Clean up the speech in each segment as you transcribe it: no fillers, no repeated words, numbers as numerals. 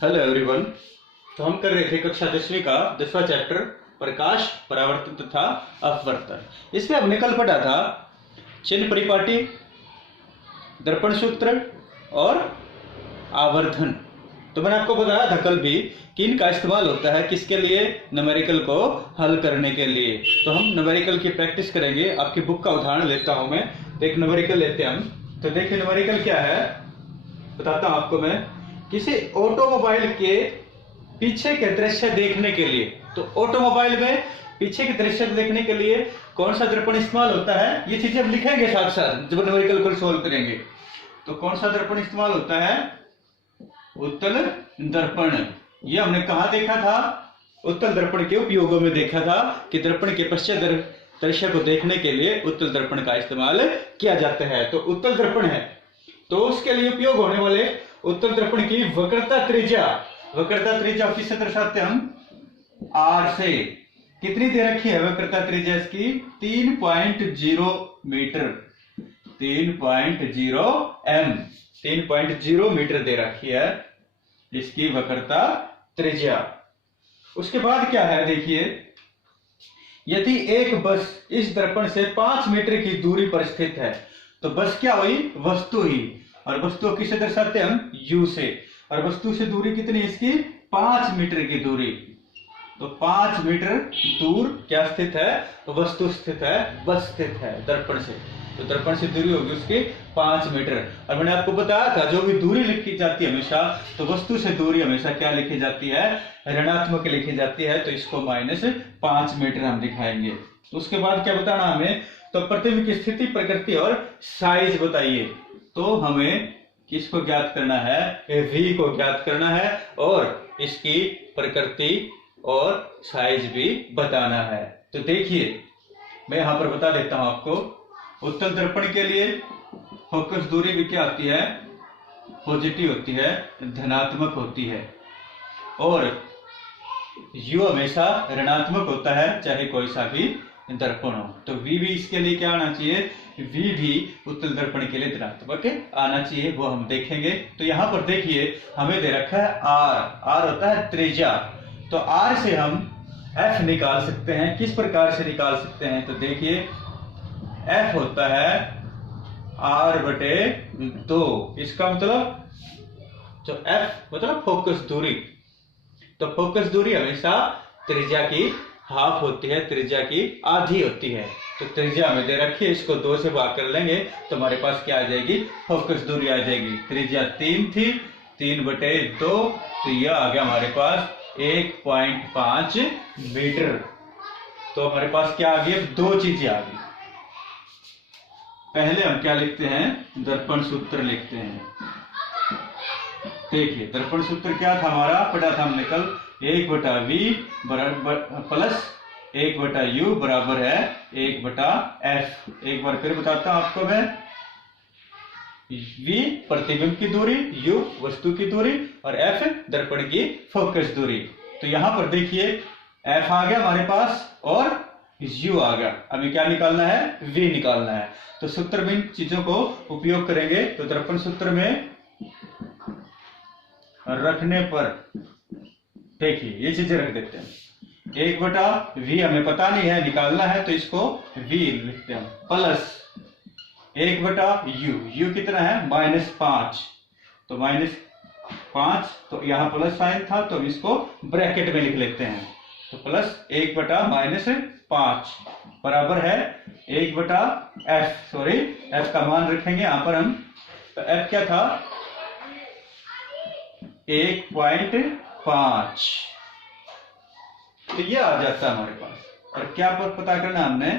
Hello everyone. तो हम कर रहे थे कक्षा 10वीं का 10वां चैप्टर प्रकाश, परावर्तन तथा अपवर्तन। इसमें हमने कल पढ़ा था चिन्ह परिपाटी, दर्पण सूत्र और आवर्धन। तो मैंने आपको बताया था कल भी कि इनका इस्तेमाल होता है किसके लिए, न्यूमेरिकल को हल करने के लिए। तो हम न्यूमेरिकल की प्रैक्टिस करेंगे। आपकी बुक का उदाहरण लेता हूं मैं। तो एक न्यूमेरिकल लेते हैं हम। तो देखिए न्यूमेरिकल क्या है बताता हूं आपको मैं। किसी ऑटोमोबाइल के पीछे के दृश्य देखने के लिए, तो ऑटोमोबाइल में पीछे के दृश्य देखने के लिए कौन सा दर्पण इस्तेमाल होता है, ये चीजें हम लिखेंगे साथ साथ जब न्यूमेरिकल को सॉल्व करेंगे। तो कौन सा दर्पण इस्तेमाल होता है, उत्तल दर्पण। ये हमने कहा देखा था, उत्तल दर्पण के उपयोगों में देखा था कि दर्पण के पश्चात दृश्य को देखने के लिए उत्तल दर्पण का इस्तेमाल किया जाता है। तो उत्तल दर्पण है तो उसके लिए उपयोग होने वाले उत्तल दर्पण की वक्रता त्रिज्या किससे दर्शाते हम, आर से। कितनी दे रखी है वक्रता त्रिज्या इसकी, 3.0 मीटर, 3.0 एम, 3.0 मीटर दे रखी है इसकी वक्रता त्रिज्या। उसके बाद क्या है देखिए, यदि एक बस इस दर्पण से 5 मीटर की दूरी पर स्थित है, तो बस क्या हुई, वस्तु ही। और वस्तु किसे दर्शाते हम, यू से। और वस्तु से दूरी कितनी इसकी, 5 मीटर की दूरी। तो 5 मीटर दूर क्या स्थित है, वस्तु स्थित है, बस स्थित है दर्पण से। तो दर्पण से दूरी होगी उसकी 5 मीटर। और मैंने आपको बताया था जो भी दूरी लिखी जाती है हमेशा, तो वस्तु से दूरी हमेशा क्या लिखी जाती है, ऋणात्मक लिखी जाती है। तो इसको -5 मीटर हम दिखाएंगे। उसके बाद क्या बताना हमें, तो प्रतिबिंब की स्थिति, प्रकृति और साइज बताइए। तो हमें किसको ज्ञात करना है, v को ज्ञात करना है और इसकी प्रकृति और साइज भी बताना है। तो देखिए मैं यहां पर बता देता हूं आपको। उत्तल दर्पण के लिए फोकस दूरी भी क्या होती है, पॉजिटिव होती है, धनात्मक होती है। और u हमेशा ऋणात्मक होता है चाहे कोई सा भी दर्पण हो। तो v भी इसके लिए क्या आना चाहिए, v भी उत्तल दर्पण के लिए धनात्मक आना चाहिए, वो हम देखेंगे। तो यहां पर देखिए हमें दे रखा है r होता है त्रिज्या। तो r से हम f निकाल सकते हैं। किस प्रकार से निकाल सकते हैं, तो देखिए f होता है r/2। इसका मतलब जो f मतलब फोकस दूरी। तो फोकस दूरी हमेशा त्रिज्या की हाफ होती है, त्रिज्या की आधी होती है। तो त्रिज्या हमें दे रखी है, इसको 2 से भाग कर लेंगे तो हमारे पास क्या आ जाएगी, फोकस दूरी आ जाएगी। त्रिज्या 3 थी, 3/2, तो यह आ गया हमारे पास 1.5 मीटर। तो हमारे पास क्या आ गई, 2 चीजें आ गई। पहले हम क्या लिखते हैं, दर्पण सूत्र लिखते हैं। देखिए दर्पण सूत्र क्या था हमारा, पढ़ा था हमने कल, 1/v प्लस 1/u बराबर है 1/f। एक बार फिर बताता हूं आपको मैं। v प्रतिबिंब की दूरी, u वस्तु की दूरी और f दर्पण की फोकस दूरी। तो यहां पर देखिए f आ गया हमारे पास और u आ गया। हमें क्या निकालना है, v निकालना है। तो सूत्र में इन चीजों को उपयोग करेंगे। तो दर्पण सूत्र में रखने पर देखिए ये चीजें रख देते हैं। 1/v हमें पता नहीं है, निकालना है, तो इसको v लिखते हैं, प्लस 1/u। u कितना है, -5। तो -5, तो यहां प्लस साइन था तो इसको ब्रैकेट में लिख लेते हैं। तो प्लस 1/-5 बराबर है 1/f। सॉरी f का मान रखेंगे यहां पर हम। तो f क्या था, 1.5। तो ये आ जाता है हमारे पास। और क्या पता करना हमने,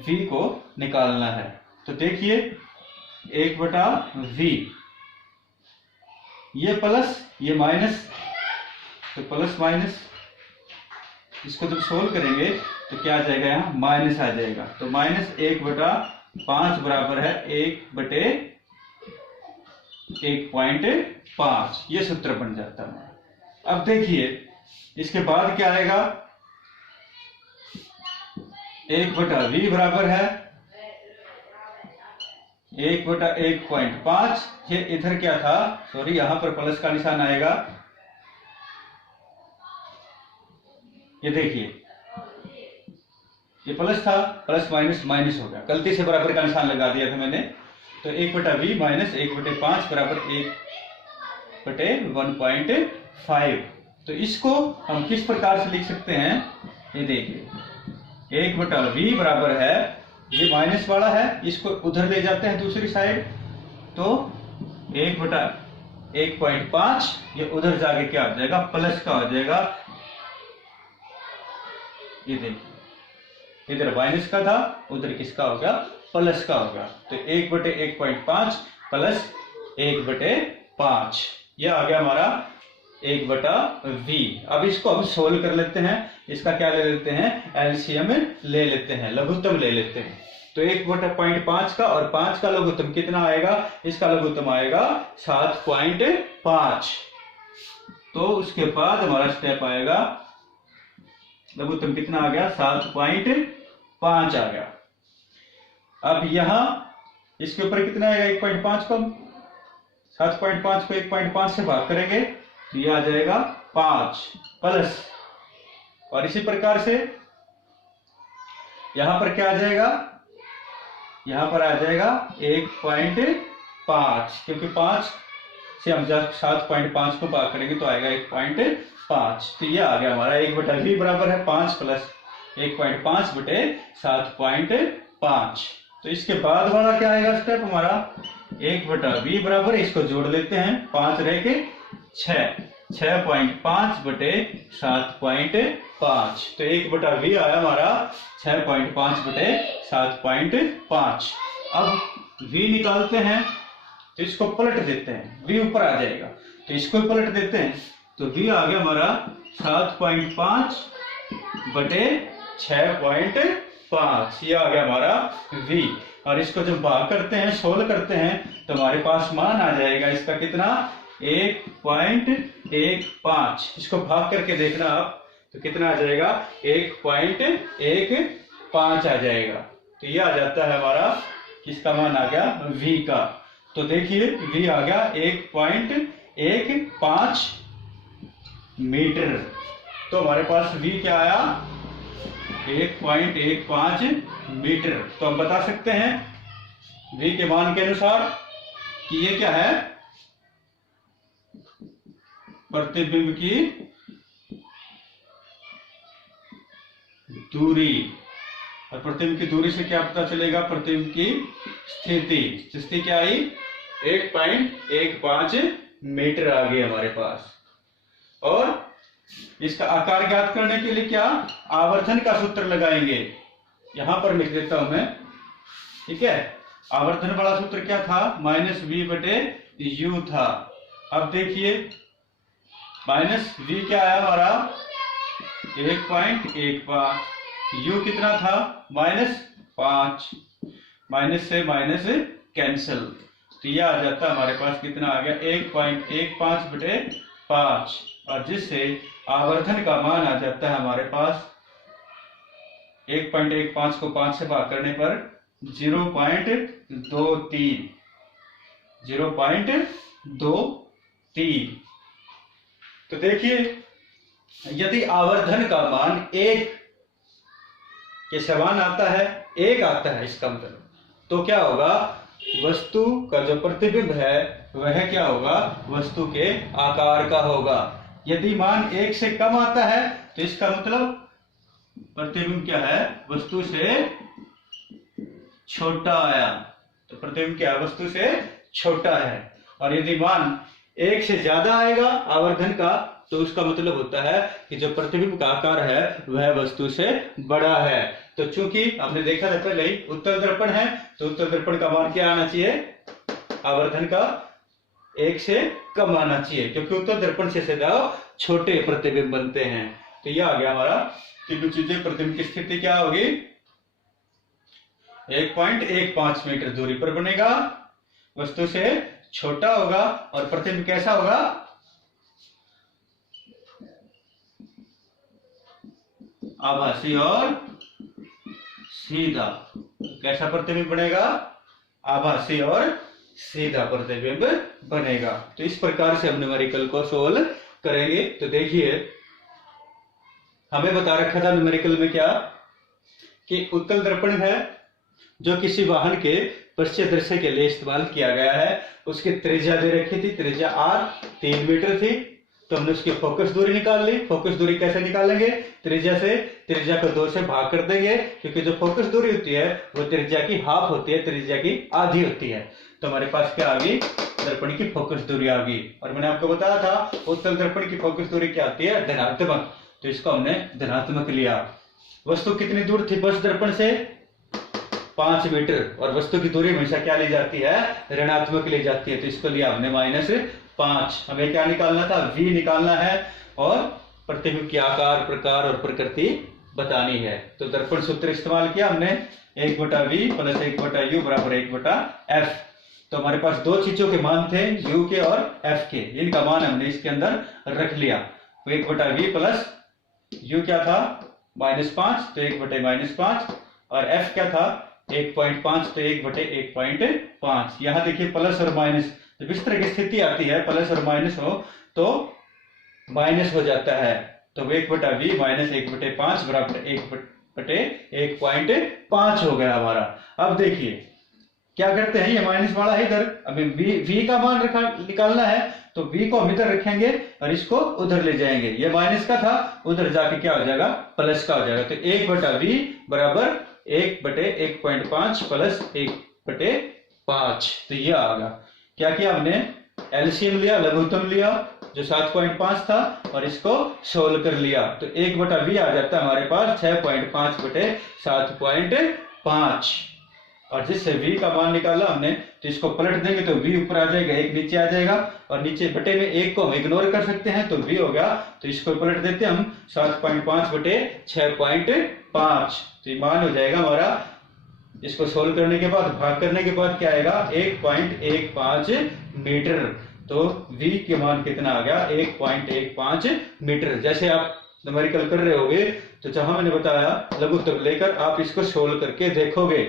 v को निकालना है। तो देखिए 1/v, ये प्लस ये माइनस, तो प्लस माइनस, इसको जब सोल्व करेंगे तो क्या आ जाएगा, यहाँ माइनस आ जाएगा। तो -1/5 बराबर है 1/1.5। ये सूत्र बन जाता है। अब देखिए इसके बाद क्या आएगा, 1/v बराबर है 1/1.5। ये इधर क्या था, सॉरी यहां पर प्लस का निशान आएगा, ये देखिए, ये प्लस था, प्लस माइनस माइनस हो गया, गलती से बराबर का निशान लगा दिया था मैंने। तो 1/v माइनस 1/5 बराबर 1/1.5। तो इसको हम किस प्रकार से लिख सकते हैं, ये देखिए 1/v बराबर है, ये माइनस वाला है, इसको उधर ले जाते हैं दूसरी साइड, तो 1/1.5, ये उधर जाके क्या हो जाएगा, प्लस का हो जाएगा। ये देखिए इधर माइनस का था, उधर किसका हो गया, प्लस का होगा। तो 1/1.5 प्लस 1/5, यह आ गया हमारा 1/v। अब इसको हम सोल्व कर लेते हैं, इसका क्या ले लेते हैं, एलसीएम ले लेते हैं, लघुत्तम ले लेते हैं। तो 1/5 का और 5 का लघुत्तम कितना आएगा, इसका लघुत्तम आएगा 7.5। तो उसके बाद हमारा स्टेप आएगा, लघुत्तम कितना आ गया, 7.5 आ गया। अब यहां इसके ऊपर कितना आएगा, 1.5 को 7.5 को 1.5 से भाग करेंगे तो यह आ जाएगा 5 प्लस, और इसी प्रकार से यहां पर क्या आ जाएगा, यहां पर आ जाएगा 1.5, क्योंकि 5 से हम जब 7.5 को भाग करेंगे तो आएगा 1.5। तो यह आ गया हमारा 1/v बराबर है 5 प्लस 1.5/7.5। तो इसके बाद वाला क्या आएगा स्टेप हमारा, 1/v बराबर, इसको जोड़ लेते हैं, 5 रह के 6.5/7.5। तो 1/v आया हमारा 6.5/7.5। अब v निकालते हैं तो इसको पलट देते हैं, v ऊपर आ जाएगा, तो इसको पलट देते हैं, तो v आ गया हमारा 7.5/6.5, ये आ गया हमारा v। और इसको जब भाग करते हैं, सोल्व करते हैं, तो हमारे पास मान आ जाएगा इसका कितना, 1.15। इसको भाग करके देखना आप, तो कितना आ जाएगा, 1.15 आ जाएगा। तो ये आ जाता है हमारा, किसका मान आ गया, v का। तो देखिए v आ गया 1.15 मीटर। तो हमारे पास v क्या आया, 1.15 मीटर। तो हम बता सकते हैं v के मान के अनुसार कि ये क्या है, प्रतिबिंब की दूरी। और प्रतिबिंब की दूरी से क्या पता चलेगा, प्रतिबिंब की स्थिति क्या आई, 1.15 मीटर आ गई हमारे पास। और इसका आकार ज्ञात करने के लिए क्या, आवर्धन का सूत्र लगाएंगे, यहां पर लिख देता हूं मैं, ठीक है। आवर्धन वाला सूत्र क्या था, -v/u था। अब देखिए -v क्या आया हमारा, 1.15, u कितना था, -5, माइनस से माइनस कैंसिल, तो यह आ जाता है हमारे पास कितना आ गया, 1.15/5। और जिससे आवर्धन का मान आ जाता है हमारे पास 1.15 को 5 से भाग करने पर 0.23। तो देखिए यदि आवर्धन का मान 1 के समान आता है, 1 आता है, इसका मतलब तो क्या होगा, वस्तु का जो प्रतिबिंब है वह क्या होगा, वस्तु के आकार का होगा। यदि मान 1 से कम आता है तो इसका मतलब प्रतिबिंब क्या है, वस्तु से छोटा आया। तो प्रतिबिंब क्या है, वस्तु से छोटा है। और यदि मान 1 से ज्यादा आएगा आवर्धन का, तो उसका मतलब होता है कि जो प्रतिबिंब का आकार है वह वस्तु से बड़ा है। तो चूंकि हमने देखा था पहले ही उत्तल दर्पण है, तो उत्तल दर्पण का मान क्या आना चाहिए, आवर्धन का 1 से कम आना चाहिए, क्योंकि उत्तल दर्पण से सदा छोटे प्रतिबिंब बनते हैं। तो यह आ गया हमारा तीनों चीजें। प्रतिबिंब की स्थिति क्या होगी, 1.15 मीटर दूरी पर बनेगा, वस्तु से छोटा होगा, और प्रतिबिंब कैसा होगा, आभासी और सीधा। कैसा प्रतिबिंब बनेगा, आभासी और सीधा प्रतिबिंब बनेगा। तो इस प्रकार से हम न्यूमेरिकल को सोल्व करेंगे। तो देखिए हमें बता रखा था न्यूमेरिकल में क्या कि उत्तल दर्पण है जो किसी वाहन के पश्चिम दृश्य के लिए इस्तेमाल किया गया है, उसकी त्रिज्या दे रखी थी, त्रिज्या r 3 मीटर थी। तो हमने उसकी फोकस दूरी निकाल ली। फोकस दूरी कैसे निकालेंगे? त्रिज्या से, त्रिज्या को 2 से भाग कर देंगे, क्योंकि जो फोकस दूरी होती है वो त्रिज्या की हाफ होती है, त्रिज्या की आधी होती है। तो हमारे पास क्या आ गई? दर्पण की फोकस दूरी आ गई। और मैंने आपको बताया था उत्तल दर्पण की फोकस दूरी क्या आती है? धनात्मक। तो इसको हमने धनात्मक लिया। वस्तु कितनी दूर थी बस दर्पण से? 5 मीटर। और वस्तु की दूरी हमेशा क्या ली जाती है? ऋणात्मक ली जाती है। तो इसको लिया हमने -5। हमें क्या निकालना था? v निकालना है और प्रतिबिंब की आकार, प्रकार और प्रकृति बतानी है। तो दर्पण सूत्र इस्तेमाल किया हमने, 1/v + 1/u = 1/f। तो हमारे पास दो चीजों के मान थे, u के और f के। इनका मान हमने इसके अंदर रख लिया। तो 1/v + u क्या था? -5, तो 1/-5। और f क्या था? 1.5, तो 1/1.5। यहां देखिए प्लस और माइनस, जब इस तरह की स्थिति आती है प्लस और माइनस हो तो माइनस हो जाता है। तो 1/v - 1/5 = 1/1.5 हो गया हमारा। अब देखिए क्या करते हैं, ये माइनस वाला है इधर, अभी v का मान निकालना है, तो v को हम इधर रखेंगे और इसको उधर ले जाएंगे। ये माइनस का था, उधर जाके क्या हो जाएगा? प्लस का हो जाएगा। तो 1/v = 1/1.5 + 1/5। तो ये आ गया। क्या किया हमने? एलसीएम लिया, लघुत्तम लिया जो 7.5 था और इसको सोल्व कर लिया। तो 1/v आ जाता है हमारे पास 6.5/7.5। और जिससे v का मान निकाला हमने, तो इसको पलट देंगे तो v ऊपर आ जाएगा, 1 नीचे आ जाएगा। और नीचे बटे में 1 को हम इग्नोर कर सकते हैं, तो v हो गया। तो इसको पलट देते हैं हम, 7.5/6.5। तो ये मान हो जाएगा हमारा। इसको सोल्व करने के बाद, भाग करने के बाद क्या आएगा? 1.15 मीटर। तो v के मान कितना आ गया? 1.15 मीटर। जैसे आप न्यूमेरिकल कर रहे होगे तो जहां मैंने बताया लघुत्तम लेकर आप इसको सोल्व करके देखोगे,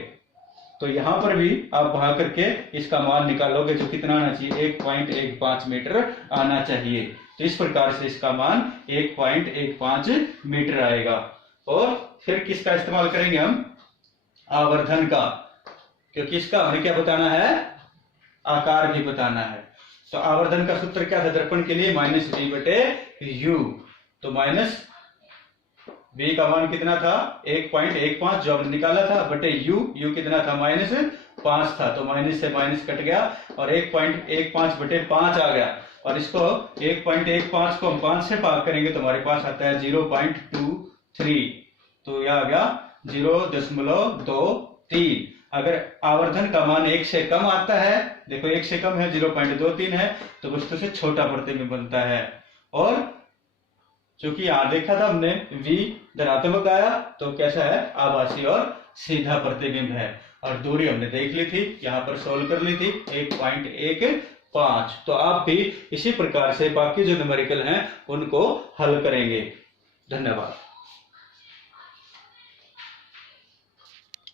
तो यहां पर भी आप भाग करके इसका मान निकालोगे, जो कितना आना चाहिए? 1.15 मीटर आना चाहिए। तो इस प्रकार से इसका मान 1.15 मीटर आएगा। और फिर किसका इस्तेमाल करेंगे हम? आवर्धन का, क्योंकि इसका हमें क्या बताना है? आकार भी बताना है। तो आवर्धन का सूत्र क्या था दर्पण के लिए? -v/u। तो -v का मान कितना था? 1.15 जो हमने निकाला था, बटे u कितना था? -5 था। तो माइनस से माइनस कट गया और 1.15/5 आ गया। और इसको 1.15 को हम 5 से भाग करेंगे तो हमारे पास आता है 0.23। तो यह आ गया 0.23। अगर आवर्धन का मान 1 से कम आता है, देखो 1 से कम है, 0.23 है, तो वस्तु से छोटा प्रतिबिंब बनता है। और चूंकि यहां देखा था हमने v धनात्मक आया, तो कैसा है? आभासी और सीधा प्रतिबिंब है। और दूरी हमने देख ली थी, यहां पर सोल्व कर ली थी, 1.15। तो आप भी इसी प्रकार से बाकी जो न्यूमेरिकल हैं उनको हल करेंगे। धन्यवाद।